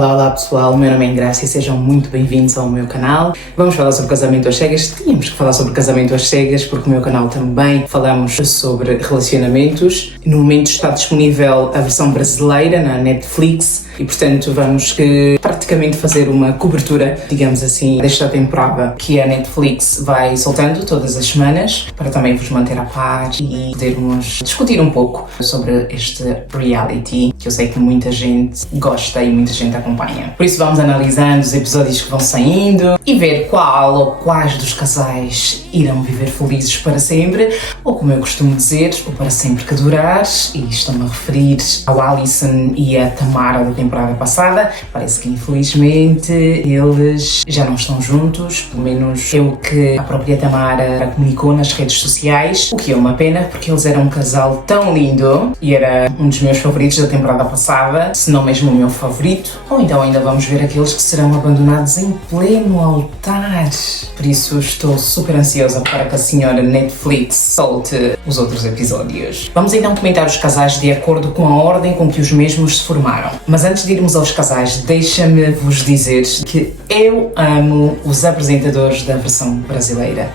Olá, olá pessoal, meu nome é Ingrácia e sejam muito bem-vindos ao meu canal. Vamos falar sobre casamento às cegas. Tínhamos que falar sobre casamento às cegas porque no meu canal também falamos sobre relacionamentos. No momento está disponível a versão brasileira na Netflix e portanto vamos praticamente fazer uma cobertura, digamos assim, desta temporada que a Netflix vai soltando todas as semanas para também vos manter a par e podermos discutir um pouco sobre este reality que eu sei que muita gente gosta e muita gente acompanha. Por isso vamos analisando os episódios que vão saindo e ver qual ou quais dos casais irão viver felizes para sempre, ou como eu costumo dizer, o para sempre que durar, e estou-me a referir ao Alisson e a Tamara da temporada passada. Parece que infelizmente eles já não estão juntos, pelo menos é o que a própria Tamara comunicou nas redes sociais, o que é uma pena porque eles eram um casal tão lindo e era um dos meus favoritos da temporada passada, se não mesmo o meu favorito. Ou então ainda vamos ver aqueles que serão abandonados em pleno altar. Por isso estou super ansiosa para que a senhora Netflix solte os outros episódios. Vamos então comentar os casais de acordo com a ordem com que os mesmos se formaram. Mas antes de irmos aos casais, deixa-me vos dizer que eu amo os apresentadores da versão brasileira.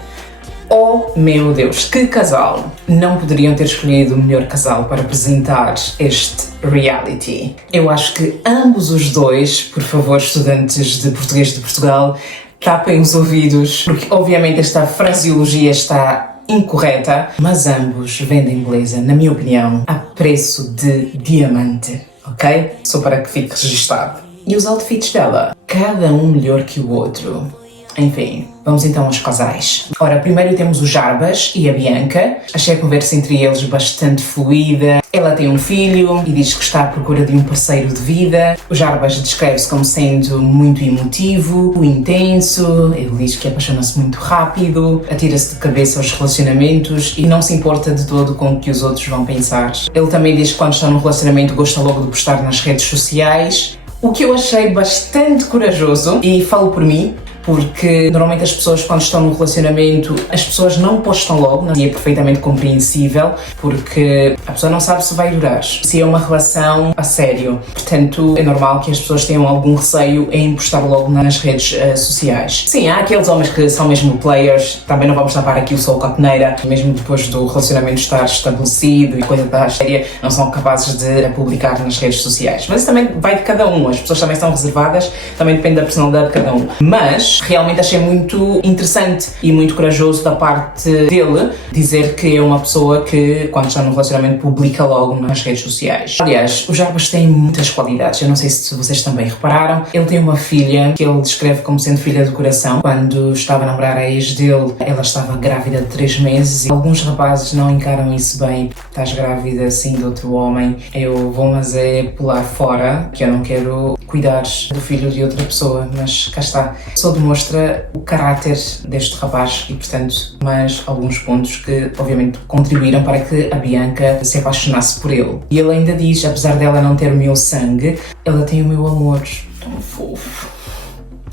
Oh meu Deus, que casal! Não poderiam ter escolhido o melhor casal para apresentar este reality. Eu acho que ambos os dois, por favor, estudantes de português de Portugal, tapem os ouvidos, porque obviamente esta fraseologia está incorreta, mas ambos vendem beleza, na minha opinião, a preço de diamante, ok? Só para que fique registado. E os outfits dela? Cada um melhor que o outro. Enfim, vamos então aos casais. Ora, primeiro temos o Jarbas e a Bianca. Achei a conversa entre eles bastante fluida. Ela tem um filho e diz que está à procura de um parceiro de vida. O Jarbas descreve-se como sendo muito emotivo, intenso. Ele diz que apaixona-se muito rápido, atira-se de cabeça aos relacionamentos e não se importa de todo com o que os outros vão pensar. Ele também diz que quando está num relacionamento gosta logo de postar nas redes sociais, o que eu achei bastante corajoso, e falo por mim, porque normalmente as pessoas quando estão no relacionamento, as pessoas não postam logo, e é perfeitamente compreensível, porque a pessoa não sabe se vai durar, se é uma relação a sério. Portanto, é normal que as pessoas tenham algum receio em postar logo nas redes sociais. Sim, há aqueles homens que são mesmo players, também não vamos tapar aqui o sol com a peneira, mesmo depois do relacionamento estar estabelecido e a coisa estar séria, não são capazes de publicar nas redes sociais. Mas isso também vai de cada um, as pessoas também são reservadas, também depende da personalidade de cada um. Mas realmente achei muito interessante e muito corajoso da parte dele dizer que é uma pessoa que, quando está num relacionamento, publica logo nas redes sociais. Aliás, o Jarbas tem muitas qualidades, eu não sei se vocês também repararam. Ele tem uma filha que ele descreve como sendo filha do coração. Quando estava a namorar a ex dele, ela estava grávida de 3 meses e alguns rapazes não encaram isso bem. Estás grávida assim de outro homem, eu vou mas é pular fora, que eu não quero cuidar do filho de outra pessoa, mas cá está. Só demonstra o caráter deste rapaz e, portanto, mais alguns pontos que, obviamente, contribuíram para que a Bianca se apaixonasse por ele. E ele ainda diz, apesar dela não ter o meu sangue, ela tem o meu amor. Tão fofo.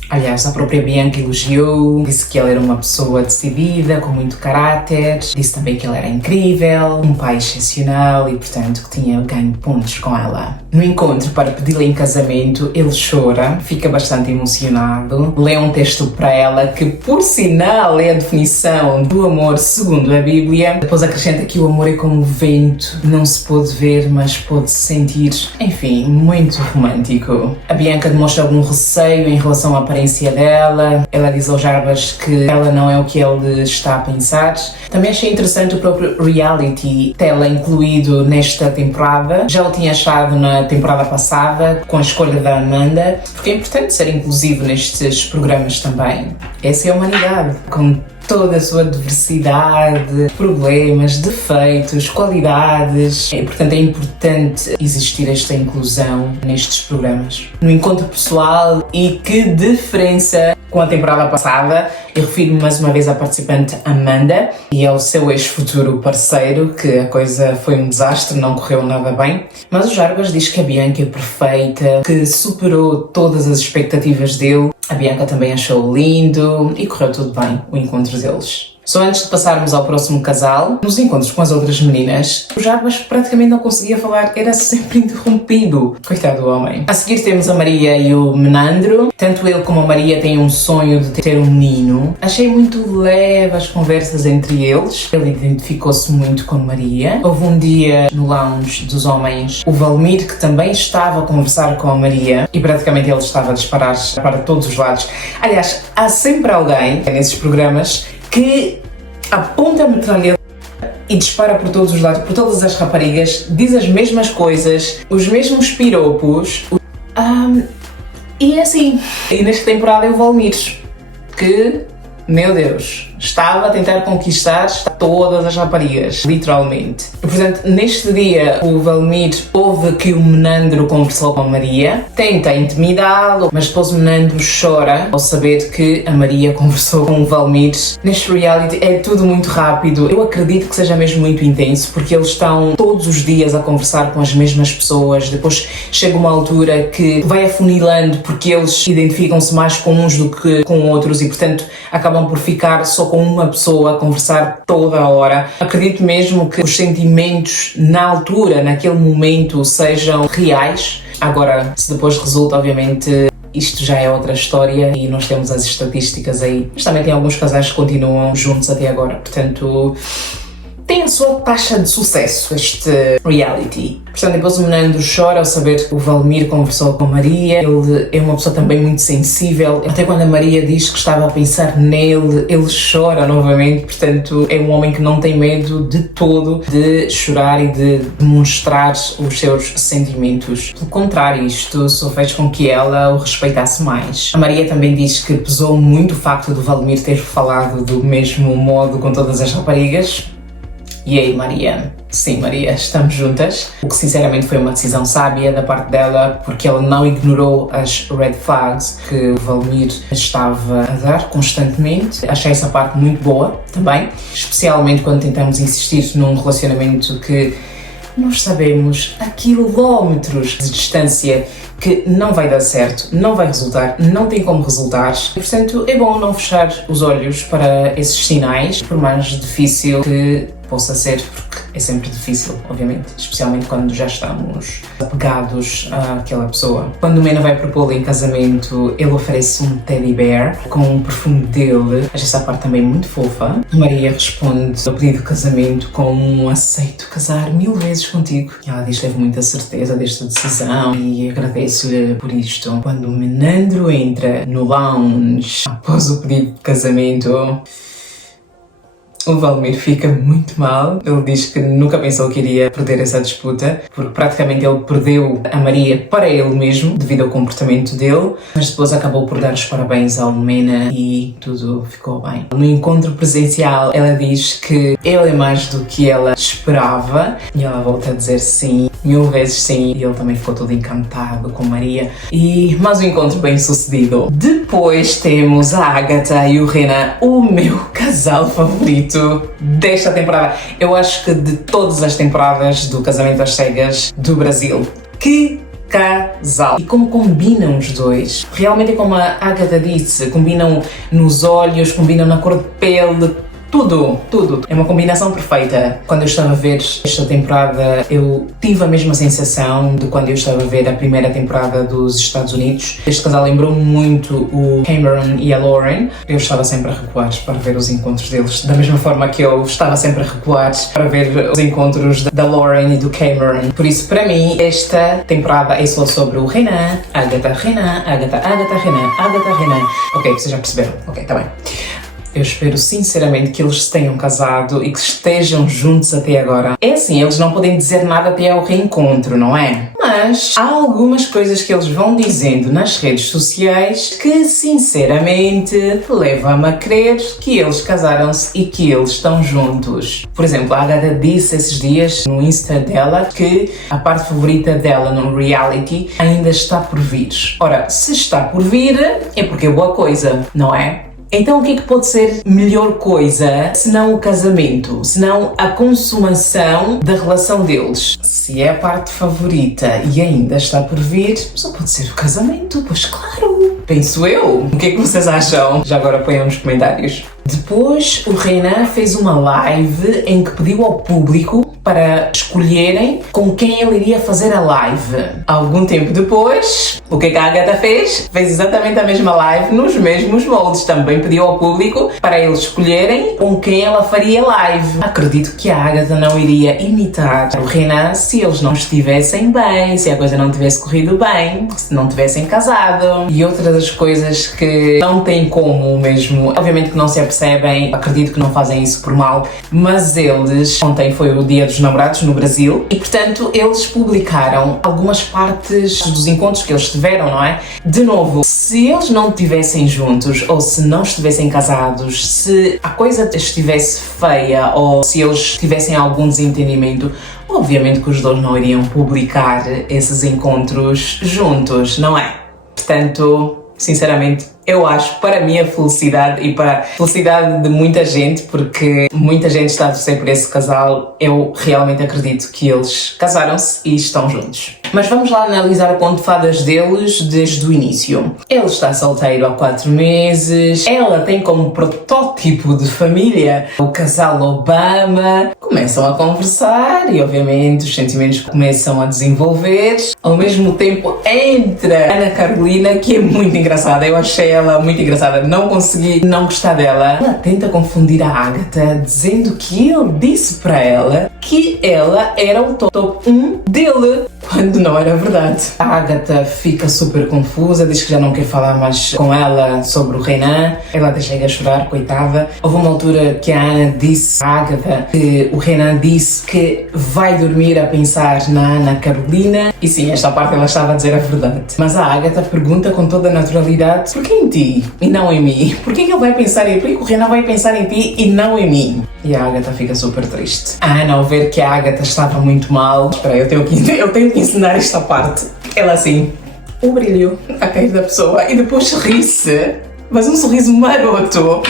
Aliás, a própria Bianca elogiou, disse que ela era uma pessoa decidida, com muito caráter, disse também que ela era incrível, um pai excepcional e, portanto, que tinha ganho pontos com ela. No encontro para pedi-la em casamento, ele chora, fica bastante emocionado, lê um texto para ela que, por sinal, é a definição do amor segundo a Bíblia. Depois acrescenta que o amor é como o vento, não se pode ver, mas pode-se sentir. Enfim, muito romântico. A Bianca demonstra algum receio em relação à aparência dela. Ela diz ao Jarbas que ela não é o que ele está a pensar. Também achei interessante o próprio reality tê-la incluído nesta temporada. Já o tinha achado na temporada passada com a escolha da Amanda, porque é importante ser inclusivo nestes programas também. Essa é a humanidade, com toda a sua diversidade, problemas, defeitos, qualidades. Portanto, é importante existir esta inclusão nestes programas. No encontro pessoal, e que diferença com a temporada passada, eu refiro-me mais uma vez à participante Amanda e ao seu ex-futuro parceiro, que a coisa foi um desastre, não correu nada bem. Mas o Jarbas diz que a Bianca é perfeita, que superou todas as expectativas dele. A Bianca também achou lindo e correu tudo bem o encontro deles. Só antes de passarmos ao próximo casal, nos encontros com as outras meninas, o Jarbas praticamente não conseguia falar, era sempre interrompido. Coitado do homem. A seguir temos a Maria e o Menandro. Tanto ele como a Maria têm um sonho de ter um menino. Achei muito leve as conversas entre eles. Ele identificou-se muito com a Maria. Houve um dia no lounge dos homens, o Valmir, que também estava a conversar com a Maria, e praticamente ele estava a disparar para todos os lados. Aliás, há sempre alguém nesses programas que aponta a metralhadora e dispara por todos os lados, por todas as raparigas, diz as mesmas coisas, os mesmos piropos. E é assim. E nesta temporada é o Valmir, que, meu Deus, estava a tentar conquistar todas as raparigas, literalmente. E, portanto, neste dia, o Valmir ouve que o Menandro conversou com a Maria, tenta intimidá-lo, mas depois o Menandro chora ao saber que a Maria conversou com o Valmir. Neste reality é tudo muito rápido. Eu acredito que seja mesmo muito intenso, porque eles estão todos os dias a conversar com as mesmas pessoas. Depois chega uma altura que vai afunilando, porque eles identificam-se mais com uns do que com outros e, portanto, acabam por ficar só com uma pessoa a conversar toda a hora. Acredito mesmo que os sentimentos na altura, naquele momento, sejam reais. Agora, se depois resulta, obviamente, isto já é outra história e nós temos as estatísticas aí. Mas também tem alguns casais que continuam juntos até agora. Portanto, tem a sua taxa de sucesso este reality. Portanto, depois o Menandro chora ao saber que o Valmir conversou com a Maria. Ele é uma pessoa também muito sensível. Até quando a Maria diz que estava a pensar nele, ele chora novamente. Portanto, é um homem que não tem medo de todo de chorar e de demonstrar os seus sentimentos. Pelo contrário, isto só fez com que ela o respeitasse mais. A Maria também diz que pesou muito o facto do Valmir ter falado do mesmo modo com todas as raparigas. E aí, Maria? Sim, Maria, estamos juntas. O que sinceramente foi uma decisão sábia da parte dela, porque ela não ignorou as red flags que o Valmir estava a dar constantemente. Achei essa parte muito boa também, especialmente quando tentamos insistir num relacionamento que nós sabemos a quilómetros de distância que não vai dar certo, não vai resultar, não tem como resultar. Portanto, é bom não fechar os olhos para esses sinais, por mais difícil que possa ser, porque é sempre difícil, obviamente, especialmente quando já estamos apegados àquela pessoa. Quando o Mena vai propô-lo em casamento, ele oferece um teddy bear com um perfume dele. Acho essa parte também muito fofa. A Maria responde ao pedido de casamento com um aceito casar 1000 vezes contigo. Ela diz que teve muita certeza desta decisão e agradece-lhe por isto. Quando o Menandro entra no lounge após o pedido de casamento, o Valmir fica muito mal. Ele diz que nunca pensou que iria perder essa disputa, porque praticamente ele perdeu a Maria para ele mesmo, devido ao comportamento dele, mas depois acabou por dar os parabéns ao Mena e tudo ficou bem. No encontro presencial, ela diz que ele é mais do que ela esperava e ela volta a dizer sim, 1000 vezes sim, e ele também ficou todo encantado com Maria. E mais um encontro bem sucedido. Depois temos a Ágata e o Renan, o meu casal favorito desta temporada. Eu acho que de todas as temporadas do Casamento às Cegas do Brasil. Que casal! E como combinam os dois. Realmente é como a Ágata disse, combinam nos olhos, combinam na cor de pele, tudo. É uma combinação perfeita. Quando eu estava a ver esta temporada, eu tive a mesma sensação de quando eu estava a ver a primeira temporada dos Estados Unidos. Este casal lembrou muito o Cameron e a Lauren. Eu estava sempre a recuar para ver os encontros deles, da mesma forma que eu estava sempre a recuar para ver os encontros da Lauren e do Cameron. Por isso, para mim, esta temporada é só sobre o Renan, Ágata, Renan, Ágata, Renan, Ágata, Renan. Ok, vocês já perceberam? Ok, tá bem. Eu espero sinceramente que eles se tenham casado e que estejam juntos até agora. É assim, eles não podem dizer nada até ao reencontro, não é? Mas há algumas coisas que eles vão dizendo nas redes sociais que sinceramente levam-me a crer que eles casaram-se e que eles estão juntos. Por exemplo, a Ágata disse esses dias no Insta dela que a parte favorita dela no reality ainda está por vir. Ora, se está por vir, é porque é boa coisa, não é? Então o que é que pode ser melhor coisa senão o casamento, senão a consumação da relação deles? Se é a parte favorita e ainda está por vir, só pode ser o casamento, pois claro, penso eu. O que é que vocês acham? Já agora ponham nos comentários. Depois o Renan fez uma live em que pediu ao público para escolherem com quem ele iria fazer a live. Algum tempo depois, o que é que a Agatha fez? Fez exatamente a mesma live nos mesmos moldes. Também pediu ao público para eles escolherem com quem ela faria live. Acredito que a Agatha não iria imitar o Renan se eles não estivessem bem, se a coisa não tivesse corrido bem, se não tivessem casado. E outra das coisas que não tem como mesmo, obviamente que não se apercebem, acredito que não fazem isso por mal, mas eles, ontem foi o Dia dos Namorados no Brasil e portanto eles publicaram algumas partes dos encontros que eles tiveram, não é? De novo, se eles não estivessem juntos ou se não estivessem casados, se a coisa estivesse feia ou se eles tivessem algum desentendimento, obviamente que os dois não iriam publicar esses encontros juntos, não é? Portanto, sinceramente, eu acho, para a minha felicidade e para a felicidade de muita gente, porque muita gente está a torcer por esse casal, eu realmente acredito que eles casaram-se e estão juntos. Mas vamos lá analisar o conto de fadas deles desde o início. Ele está solteiro há 4 meses, ela tem como protótipo de família o casal Obama, começam a conversar e obviamente os sentimentos começam a desenvolver. Ao mesmo tempo entra Ana Carolina, que é muito engraçada, eu achei ela muito engraçada, não consegui não gostar dela. Ela tenta confundir a Agatha, dizendo que ele disse para ela que ela era o top 1 dele, quando não era verdade. A Agatha fica super confusa, diz que já não quer falar mais com ela sobre o Renan. Ela até chega a chorar, coitada. Houve uma altura que a Ana disse à Agatha que o Renan disse que vai dormir a pensar na Ana Carolina. E sim, esta parte ela estava a dizer a verdade. Mas a Agatha pergunta com toda a naturalidade: porquê em ti e não em mim? Porquê que ele vai pensar em ti? Porquê que o Renan vai pensar em ti e não em mim? E a Agatha fica super triste. A Ana, ao ver que a Agatha estava muito mal, espera, eu tenho que ensinar esta parte. Ela assim, o brilho a cair da pessoa e depois ri-se, mas um sorriso maroto,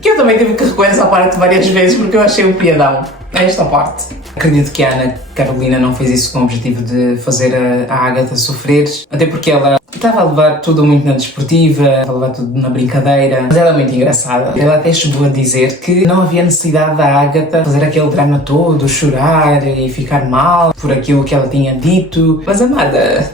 que eu também tive que recolher essa parte várias vezes porque eu achei um piadão. Esta parte. Acredito que a Ana Carolina não fez isso com o objetivo de fazer a Agatha sofrer, até porque ela estava a levar tudo muito na desportiva, a levar tudo na brincadeira, mas ela é muito engraçada. Ela até chegou a dizer que não havia necessidade da Agatha fazer aquele drama todo, chorar e ficar mal por aquilo que ela tinha dito. Mas amada,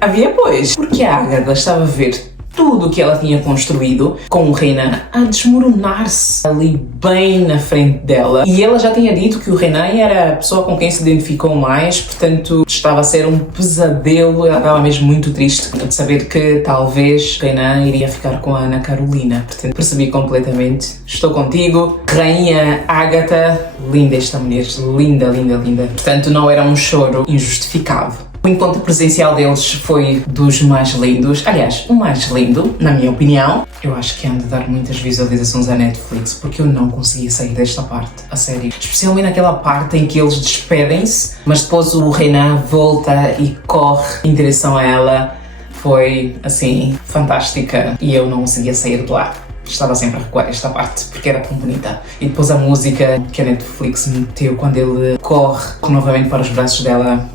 havia pois, porque a Agatha estava a ver tudo o que ela tinha construído com o Renan a desmoronar-se ali bem na frente dela. E ela já tinha dito que o Renan era a pessoa com quem se identificou mais, portanto estava a ser um pesadelo. Ela estava mesmo muito triste de saber que talvez Renan iria ficar com a Ana Carolina. Portanto, percebi completamente. Estou contigo, Rainha Agatha. Linda esta mulher, linda, linda, linda. Portanto, não era um choro injustificado. O encontro presencial deles foi dos mais lindos, aliás, o mais lindo, na minha opinião. Eu acho que anda a dar muitas visualizações à Netflix, porque eu não conseguia sair desta parte, a sério. Especialmente naquela parte em que eles despedem-se, mas depois o Renan volta e corre em direção a ela. Foi, assim, fantástica e eu não conseguia sair de lá. Estava sempre a recuar esta parte, porque era tão bonita. E depois a música que a Netflix meteu quando ele corre novamente para os braços dela.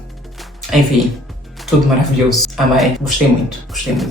Enfim, tudo maravilhoso. Amei, gostei muito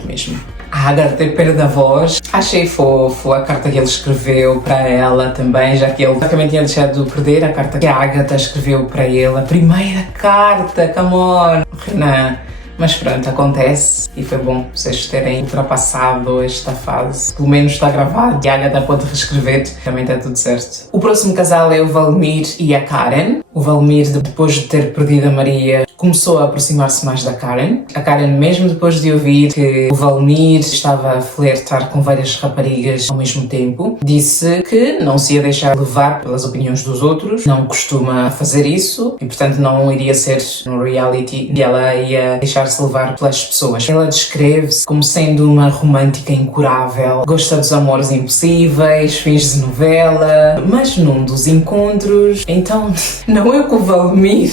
mesmo. A Agatha perde a voz. Achei fofo a carta que ele escreveu para ela também, já que ele basicamente tinha deixado de perder a carta que a Agatha escreveu para ele. A primeira carta, come on! Renan. Mas pronto, acontece e foi bom vocês terem ultrapassado esta fase. Pelo menos está gravado e a Agatha pode reescrever, também está tudo certo. O próximo casal é o Valmir e a Karen. O Valmir, depois de ter perdido a Maria, começou a aproximar-se mais da Karen. A Karen, mesmo depois de ouvir que o Valmir estava a flertar com várias raparigas ao mesmo tempo, disse que não se ia deixar levar pelas opiniões dos outros, não costuma fazer isso e, portanto, não iria ser um reality e ela ia deixar-se levar pelas pessoas. Ela descreve-se como sendo uma romântica incurável, gosta dos amores impossíveis, fins de novela, mas num dos encontros, então, não é que o Valmir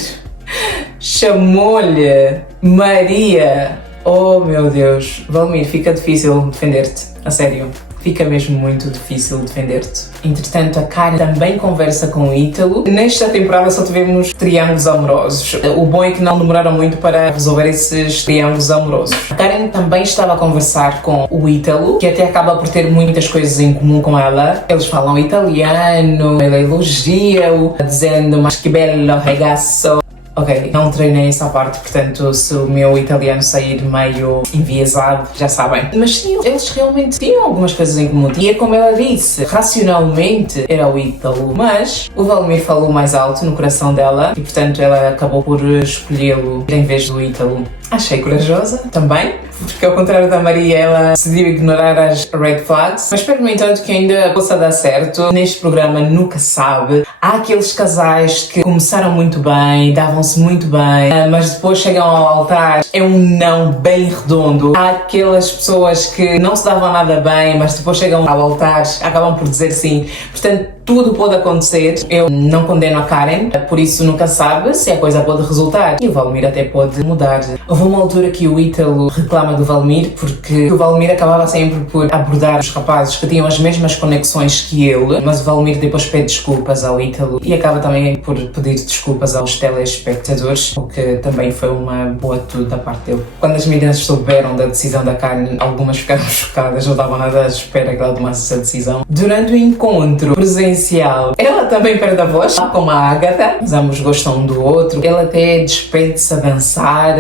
chamou-lhe Maria. Oh meu Deus, Valmir, fica difícil defender-te, a sério. fica mesmo muito difícil defender-te. Entretanto, a Karen também conversa com o Ítalo. Nesta temporada só tivemos triângulos amorosos. O bom é que não demoraram muito para resolver esses triângulos amorosos. A Karen também estava a conversar com o Ítalo, que até acaba por ter muitas coisas em comum com ela. Eles falam italiano, ela elogia-o, dizendo "mas que bello ragazzo". Ok, não treinei essa parte, portanto, se o meu italiano sair meio enviesado, já sabem. Mas sim, eles realmente tinham algumas coisas em comum. E é como ela disse, racionalmente era o Ítalo, mas o Valmir falou mais alto no coração dela e, portanto, ela acabou por escolhê-lo em vez do Ítalo. Achei corajosa também, porque ao contrário da Maria, ela decidiu ignorar as red flags. Mas espero, no entanto, que ainda possa dar certo. Neste programa nunca sabe. Há aqueles casais que começaram muito bem, davam-se muito bem, mas depois chegam ao altar, é um não bem redondo. Há aquelas pessoas que não se davam nada bem, mas depois chegam ao altar, acabam por dizer sim. Portanto, tudo pode acontecer. Eu não condeno a Karen, por isso nunca sabe se a coisa pode resultar. E o Valmir até pode mudar. Houve uma altura que o Ítalo reclama do Valmir porque o Valmir acabava sempre por abordar os rapazes que tinham as mesmas conexões que ele, mas o Valmir depois pede desculpas ao Ítalo e acaba também por pedir desculpas aos telespectadores, o que também foi uma boa atitude da parte dele. Quando as meninas souberam da decisão da Karen, algumas ficaram chocadas, não estavam nada à espera que ela tomasse essa decisão. Durante o encontro presencial, ela também perde a voz, como a Ágata, mas ambos gostam um do outro. Ela até despede-se a dançar.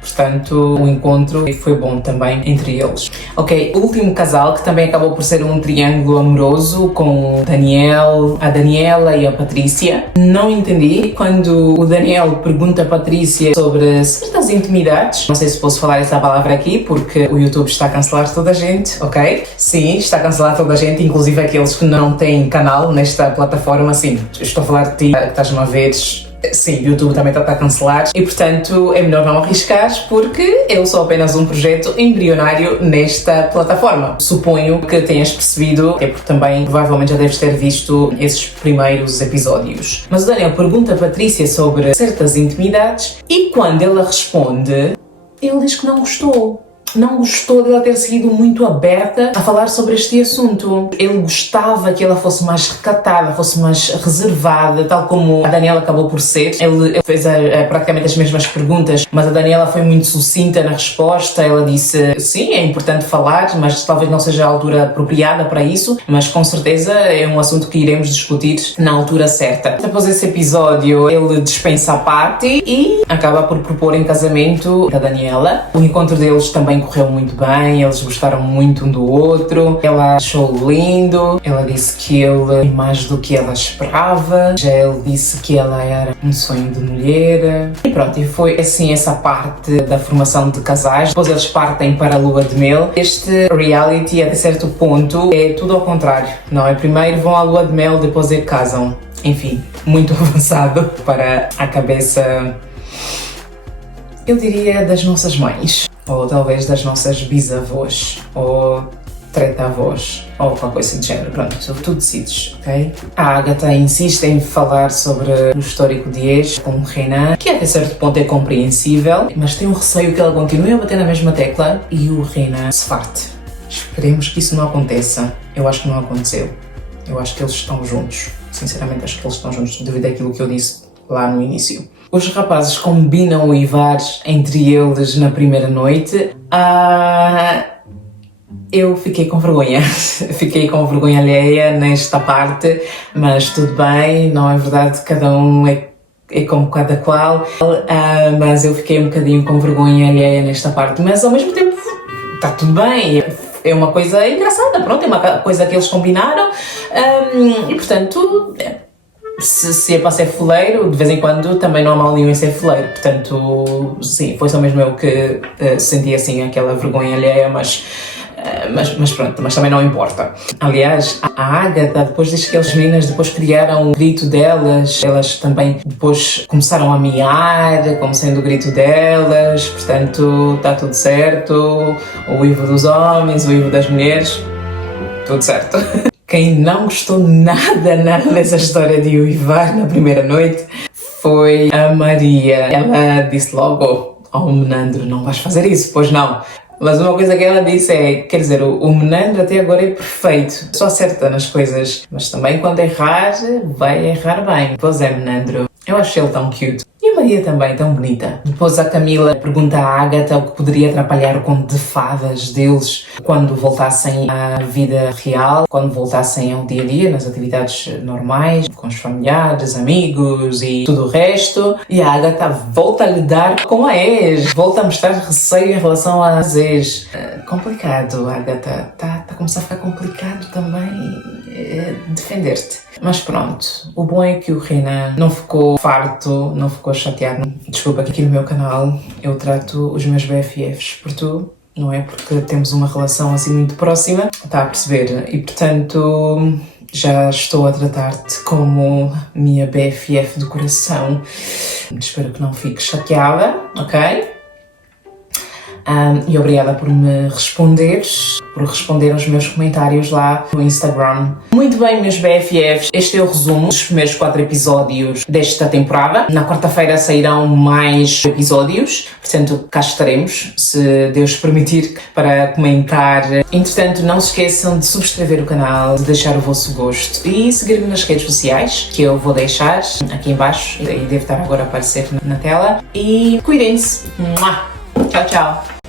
Portanto, o encontro foi bom também entre eles. Ok, o último casal, que também acabou por ser um triângulo amoroso com o Daniel, a Daniela e a Patrícia. Não entendi quando o Daniel pergunta a Patrícia sobre certas intimidades. Não sei se posso falar essa palavra aqui, porque o YouTube está a cancelar toda a gente, ok? Sim, está a cancelar toda a gente, inclusive aqueles que não têm canal nesta plataforma. Sim, estou a falar de ti, que estás-me a ver. Sim, o YouTube também está a cancelar e, portanto, é melhor não arriscar porque eu sou apenas um projeto embrionário nesta plataforma. Suponho que tenhas percebido, é porque também provavelmente já deves ter visto esses primeiros episódios. Mas o Daniel pergunta a Patrícia sobre certas intimidades e quando ela responde, ele diz que não gostou. Não gostou de ela ter sido muito aberta a falar sobre este assunto. Ele gostava que ela fosse mais recatada, fosse mais reservada, tal como a Daniela acabou por ser. Ele fez praticamente as mesmas perguntas, mas a Daniela foi muito sucinta na resposta. Ela disse, sim, é importante falar, mas talvez não seja a altura apropriada para isso, mas com certeza é um assunto que iremos discutir na altura certa. Após esse episódio, ele dispensa a Patty e acaba por propor em casamento a Daniela. O encontro deles também correu muito bem, eles gostaram muito um do outro, ela achou lindo, ela disse que ele é mais do que ela esperava, já ele disse que ela era um sonho de mulher, e pronto, e foi assim essa parte da formação de casais. Depois eles partem para a lua de mel. Este reality, até certo ponto, é tudo ao contrário, não é? Primeiro vão à lua de mel, depois é que casam. Enfim, muito avançado para a cabeça, eu diria, das nossas mães. Ou talvez das nossas bisavós, ou treta-avós, ou qualquer coisa do género. Pronto, tu decides, ok? A Ágata insiste em falar sobre o histórico de ex com o Renan, que até certo ponto é compreensível, mas tem um receio que ela continue a bater na mesma tecla e o Renan se farte. Esperemos que isso não aconteça. Eu acho que não aconteceu. Eu acho que eles estão juntos. Sinceramente, acho que eles estão juntos devido àquilo que eu disse lá no início. Os rapazes combinam uivar entre eles na primeira noite. Eu fiquei com vergonha. Fiquei com vergonha alheia nesta parte, mas tudo bem, não é verdade, cada um é como cada qual. Mas eu fiquei um bocadinho com vergonha alheia nesta parte, mas ao mesmo tempo está tudo bem. É uma coisa engraçada, pronto, é uma coisa que eles combinaram e portanto... Se é para ser fuleiro, de vez em quando também não há mal nenhum em ser fuleiro. Portanto, sim, foi só mesmo eu que senti assim aquela vergonha alheia, mas pronto, mas também não importa. Aliás, a Ágata depois diz que as meninas depois criaram o grito delas, elas também depois começaram a miar, como sendo o grito delas, portanto está tudo certo, o uivo dos homens, o uivo das mulheres, tudo certo. Quem não gostou nada dessa história de uivar na primeira noite foi a Maria. Ela disse logo, oh Menandro, não vais fazer isso, pois não. Mas uma coisa que ela disse é, quer dizer, o Menandro até agora é perfeito, só acerta nas coisas, mas também quando errar, vai errar bem. Pois é, Menandro, eu acho ele tão cute. E a Maria também, tão bonita. Depois a Camila pergunta à Ágata o que poderia atrapalhar o conto de fadas deles quando voltassem à vida real, quando voltassem ao dia a dia, nas atividades normais, com os familiares, amigos e tudo o resto. E a Ágata volta a lidar com a ex, volta a mostrar receio em relação às ex. Complicado, Ágata. Tá a começar a ficar complicado também defender-te. Mas pronto, o bom é que o Renan não ficou farto, não ficou chateado. Desculpa, aqui no meu canal eu trato os meus BFFs por tu, não é? Porque temos uma relação assim muito próxima, está a perceber? E portanto já estou a tratar-te como minha BFF do coração. Espero que não fiques chateada, ok? E obrigada por me responderes, por responder aos meus comentários lá no Instagram. Muito bem, meus BFFs, este é o resumo dos primeiros 4 episódios desta temporada. Na quarta-feira sairão mais episódios, portanto cá estaremos, se Deus permitir, para comentar. Entretanto, não se esqueçam de subscrever o canal, de deixar o vosso gosto e seguir-me nas redes sociais, que eu vou deixar aqui em baixo e deve estar agora a aparecer na tela. E cuidem-se! Tchau, tchau!